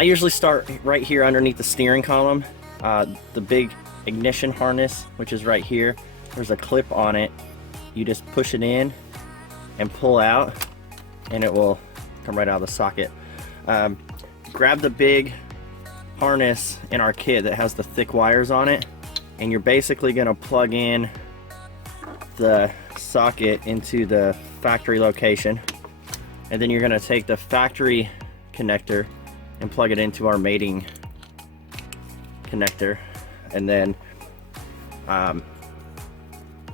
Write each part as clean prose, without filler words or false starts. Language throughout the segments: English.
I usually start right here underneath the steering column. The big ignition harness, which is right here, there's a clip on it. You just push it in and pull out and it will come right out of the socket. Grab the big harness in our kit that has the thick wires on it, and you're basically going to plug in the socket into the factory location, and then you're going to take the factory connector and plug it into our mating connector, and then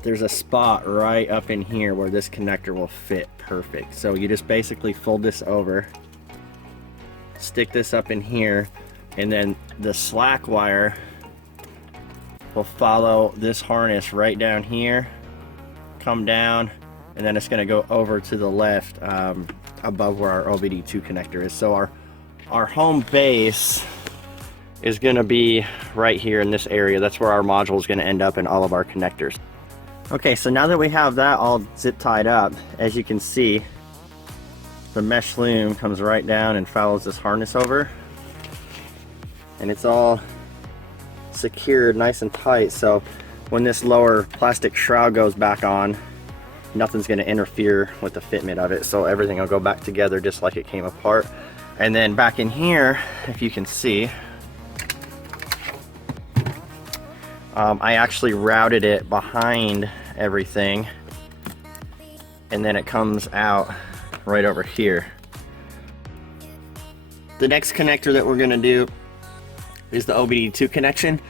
there's a spot right up in here where this connector will fit perfect. So you just basically fold this over, stick this up in here, and then the slack wire will follow this harness right down here, come down, and then it's going to go over to the left above where our OBD2 connector is. So our home base is going to be right here in this area. That's where our module is going to end up in all of our connectors. Okay, so now that we have that all zip tied up, as you can see, the mesh loom comes right down and follows this harness over, and it's all secured nice and tight, so when this lower plastic shroud goes back on, nothing's going to interfere with the fitment of it, so everything will go back together just like it came apart. And then back in here, if you can see, I actually routed it behind everything, and then it comes out right over here. The next connector that we're going to do is the OBD2 connection.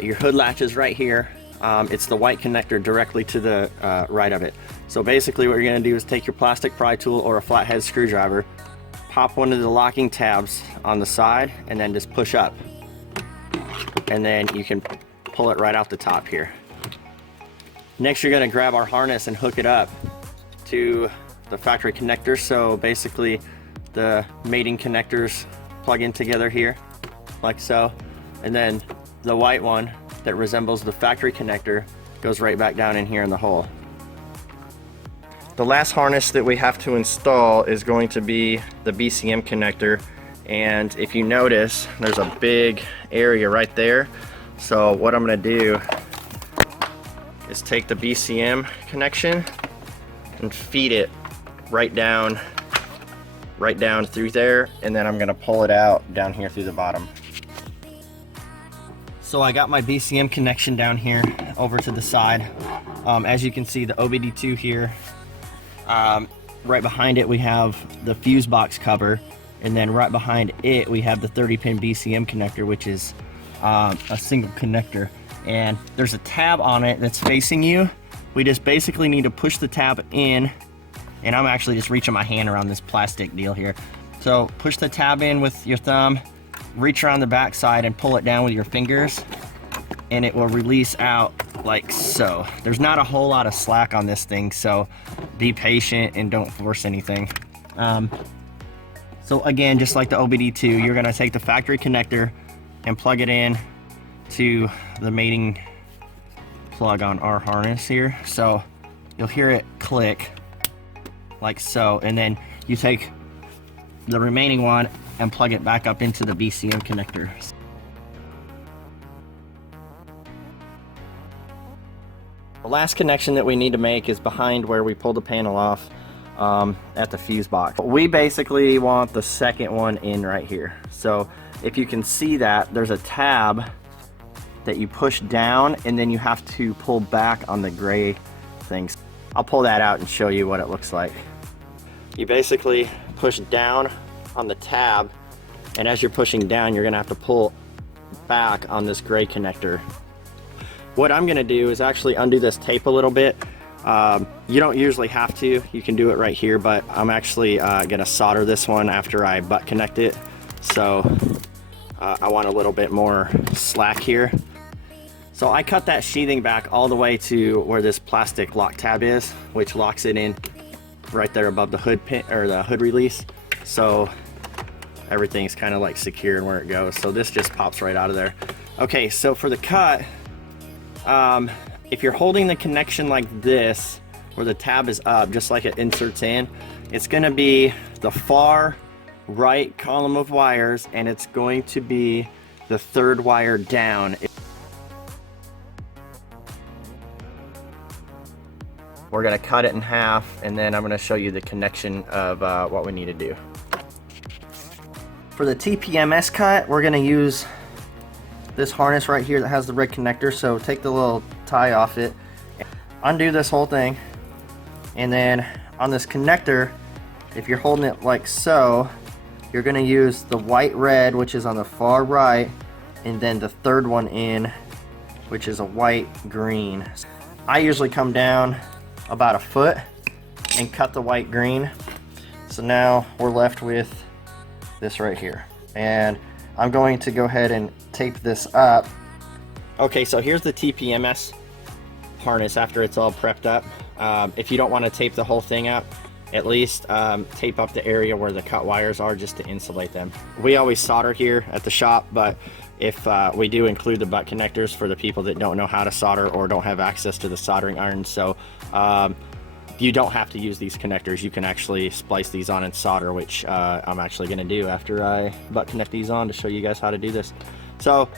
Your hood latch is right here. It's the white connector directly to the right of it. So basically what you're going to do is take your plastic pry tool or a flathead screwdriver, pop one of the locking tabs on the side, and then just push up. And then you can pull it right off the top here. Next, you're going to grab our harness and hook it up to the factory connector. So basically the mating connectors plug in together here like so, and then the white one that resembles the factory connector goes right back down in here in the hole. The last harness that we have to install is going to be the BCM connector, and if you notice there's a big area right there. So what I'm going to do is take the BCM connection and feed it right down through there, and then I'm going to pull it out down here through the bottom. So I got my BCM connection down here over to the side. As you can see, the OBD2 here, right behind it we have the fuse box cover, and then right behind it we have the 30-pin BCM connector, which is a single connector, and there's a tab on it that's facing you. We just basically need to push the tab in, and I'm actually just reaching my hand around this plastic deal here. So push the tab in with your thumb, reach around the back side and pull it down with your fingers, and it will release out like so. There's not a whole lot of slack on this thing, so be patient and don't force anything. So again, just like the OBD2, you're gonna take the factory connector and plug it in to the mating plug on our harness here. So you'll hear it click like so, and then you take the remaining one and plug it back up into the BCM connector. The last connection that we need to make is behind where we pull the panel off at the fuse box. We basically want the second one in right here. So if you can see that, there's a tab that you push down, and then you have to pull back on the gray things. I'll pull that out and show you what it looks like. You basically push down on the tab, and as you're pushing down, you're gonna have to pull back on this gray connector. What I'm gonna do is actually undo this tape a little bit. You don't usually have to, you can do it right here, but I'm actually gonna solder this one after I butt connect it. So I want a little bit more slack here. So I cut that sheathing back all the way to where this plastic lock tab is, which locks it in right there above the hood pin or the hood release. So everything's kind of like secured where it goes. So this just pops right out of there. Okay, so for the cut, if you're holding the connection like this, where the tab is up, just like it inserts in, it's gonna be the far right column of wires, and it's going to be the third wire down. We're gonna cut it in half, and then I'm gonna show you the connection of what we need to do. For the TPMS cut, we're gonna use this harness right here that has the red connector. So take the little tie off it, undo this whole thing, and then on this connector, if you're holding it like so, you're gonna use the white red, which is on the far right, and then the third one in, which is a white green. I usually come down about a foot and cut the white green. So now we're left with this right here, and I'm going to go ahead and tape this up. Okay, so here's the TPMS harness after it's all prepped up. If you don't want to tape the whole thing up, at least tape up the area where the cut wires are just to insulate them. We always solder here at the shop, but if we do include the butt connectors for the people that don't know how to solder or don't have access to the soldering irons. So you don't have to use these connectors. You can actually splice these on and solder, which I'm actually going to do after I butt connect these on to show you guys how to do this. So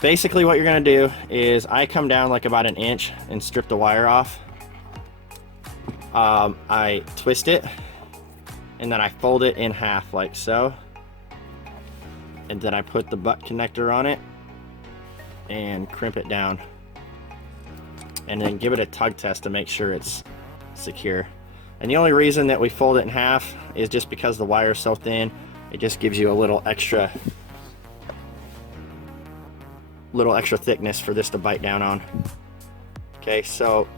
basically what you're going to do is I come down like about an inch and strip the wire off. I twist it, and then I fold it in half like so, and then I put the butt connector on it and crimp it down, and then give it a tug test to make sure it's secure. And the only reason that we fold it in half is just because the wire is so thin. It just gives you a little extra thickness for this to bite down on. Okay, so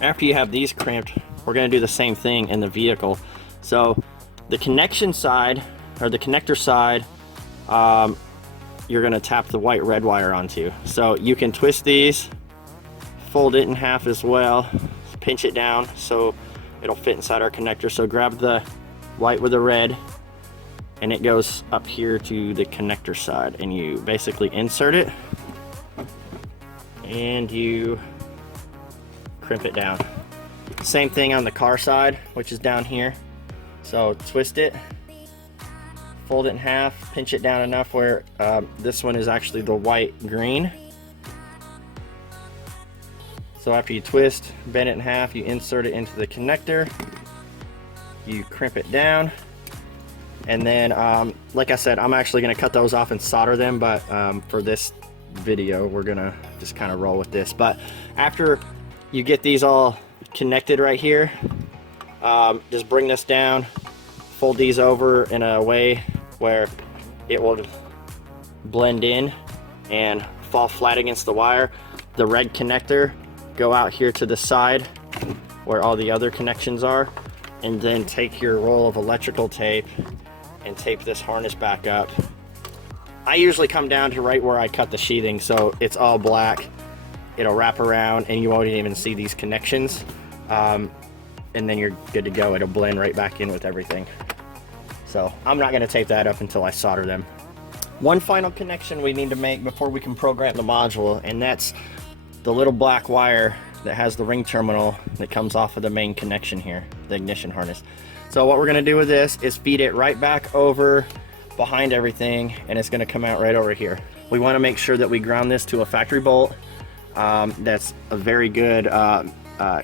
after you have these crimped, we're going to do the same thing in the vehicle. So the connection side, or the connector side, you're going to tap the white red wire onto. So you can twist these, fold it in half as well, pinch it down so it'll fit inside our connector. So grab the white with the red, and it goes up here to the connector side, and you basically insert it and you crimp it down. Same thing on the car side, which is down here. So twist it, fold it in half, pinch it down enough where this one is actually the white green. So after you twist, bend it in half, you insert it into the connector, you crimp it down, and then like I said, I'm actually going to cut those off and solder them, but for this video we're going to just kind of roll with this. But after you get these all connected right here, just bring this down, fold these over in a way where it will blend in and fall flat against the wire. The red connector go out here to the side where all the other connections are, and then take your roll of electrical tape and tape this harness back up. I usually come down to right where I cut the sheathing, so it's all black. It'll wrap around and you won't even see these connections, and then you're good to go. It'll blend right back in with everything. So I'm not going to tape that up until I solder them. One final connection we need to make before we can program the module, and that's the little black wire that has the ring terminal that comes off of the main connection here, the ignition harness. So what we're going to do with this is feed it right back over behind everything, and it's going to come out right over here. We want to make sure that we ground this to a factory bolt that's a very good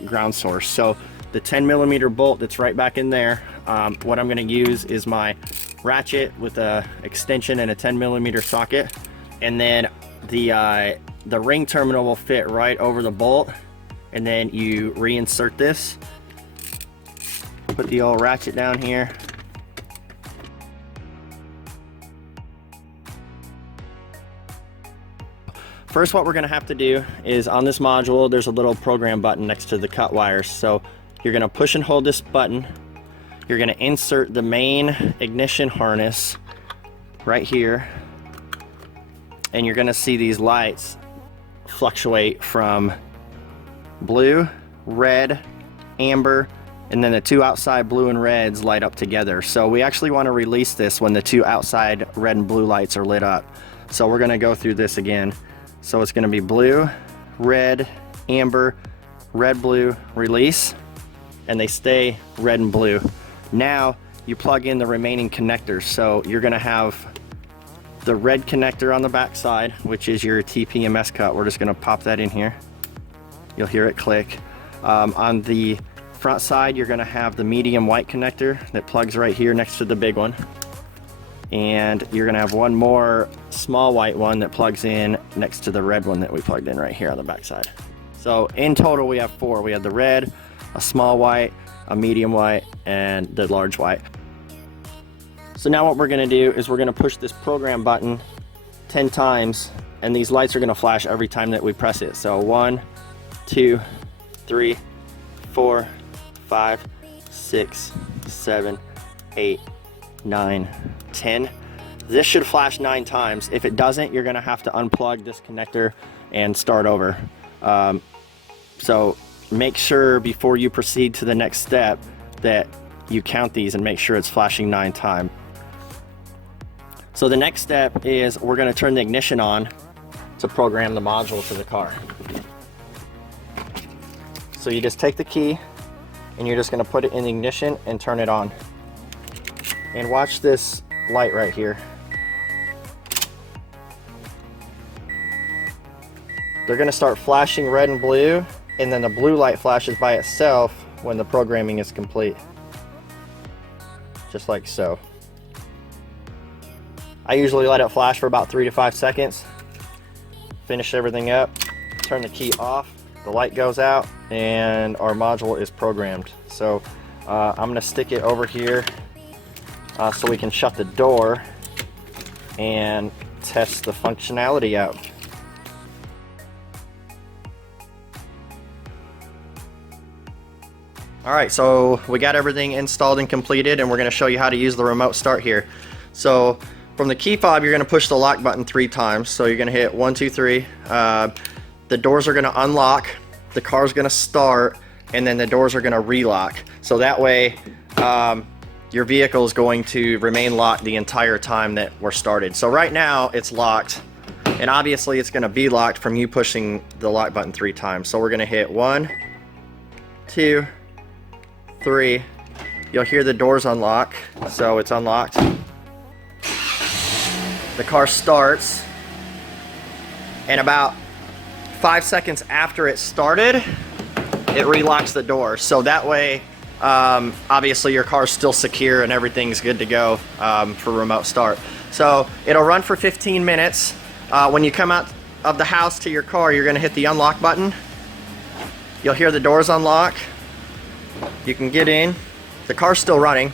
ground source. So the 10mm bolt that's right back in there, what I'm going to use is my ratchet with a extension and a 10mm socket, and then the ring terminal will fit right over the bolt, and then you reinsert this, put the old ratchet down here, first what we're going to have to do is on this module there's a little program button next to the cut wires. So you're going to push and hold this button, you're going to insert the main ignition harness right here, and you're going to see these lights fluctuate from blue, red, amber, and then the two outside blue and reds light up together. So we actually want to release this when the two outside red and blue lights are lit up. So we're going to go through this again. So it's going to be blue, red, amber, red, blue, release, and they stay red and blue. Now you plug in the remaining connectors. So you're gonna have the red connector on the back side, which is your TPMS cut. We're just gonna pop that in here. You'll hear it click. On the front side, you're gonna have the medium white connector that plugs right here next to the big one. And you're gonna have one more small white one that plugs in next to the red one that we plugged in right here on the back side. So in total, we have 4. We have the red, a small white, a medium white, and the large white. So now what we're gonna do is we're gonna push this program button 10 times, and these lights are gonna flash every time that we press it. So 1, 2, 3, 4, 5, 6, 7, 8, 9, 10. This should flash 9 times. If it doesn't, you're gonna have to unplug this connector and start over. So make sure before you proceed to the next step that you count these and make sure it's flashing 9 times. So the next step is we're gonna turn the ignition on to program the module to the car. So you just take the key and you're just gonna put it in the ignition and turn it on. And watch this light right here. They're gonna start flashing red and blue, and then the blue light flashes by itself when the programming is complete. Just like so. I usually let it flash for about 3 to 5 seconds. Finish everything up, turn the key off, the light goes out, and our module is programmed. So I'm gonna stick it over here so we can shut the door and test the functionality out. Alright, so we got everything installed and completed, and we're going to show you how to use the remote start here. So from the key fob, you're going to push the lock button 3 times. So you're going to hit 1, 2, 3. The doors are going to unlock, the car's going to start, and then the doors are going to relock. So that way your vehicle is going to remain locked the entire time that we're started. So right now it's locked, and obviously it's going to be locked from you pushing the lock button 3 times. So we're going to hit 1, 2, 3. You'll hear the doors unlock, so it's unlocked. The car starts, and about 5 seconds after it started, it relocks the door. So that way, obviously your car's still secure and everything's good to go for remote start. So it'll run for 15 minutes. When you come out of the house to your car, you're gonna hit the unlock button. You'll hear the doors unlock. You can get in. The car's still running.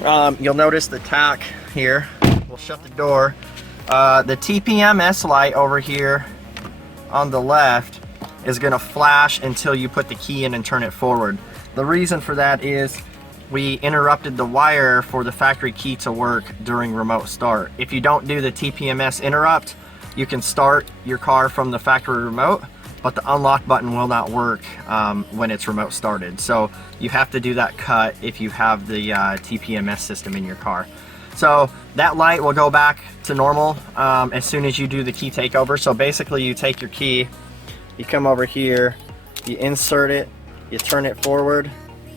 You'll notice the tach here. We'll shut the door. The TPMS light over here on the left is going to flash until you put the key in and turn it forward. The reason for that is we interrupted the wire for the factory key to work during remote start. If you don't do the TPMS interrupt, you can start your car from the factory remote, but the unlock button will not work when it's remote started. So you have to do that cut if you have the TPMS system in your car. So that light will go back to normal as soon as you do the key takeover. So basically you take your key, you come over here, you insert it, you turn it forward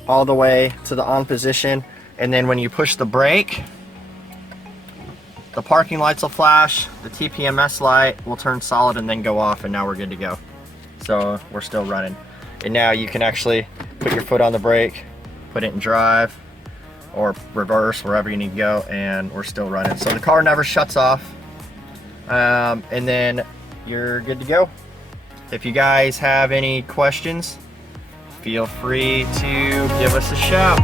all the way to the on position, and then when you push the brake, the parking lights will flash, the TPMS light will turn solid and then go off, and now we're good to go. So we're still running. And now you can actually put your foot on the brake, put it in drive or reverse, wherever you need to go, and we're still running. So the car never shuts off, and then you're good to go. If you guys have any questions, feel free to give us a shout.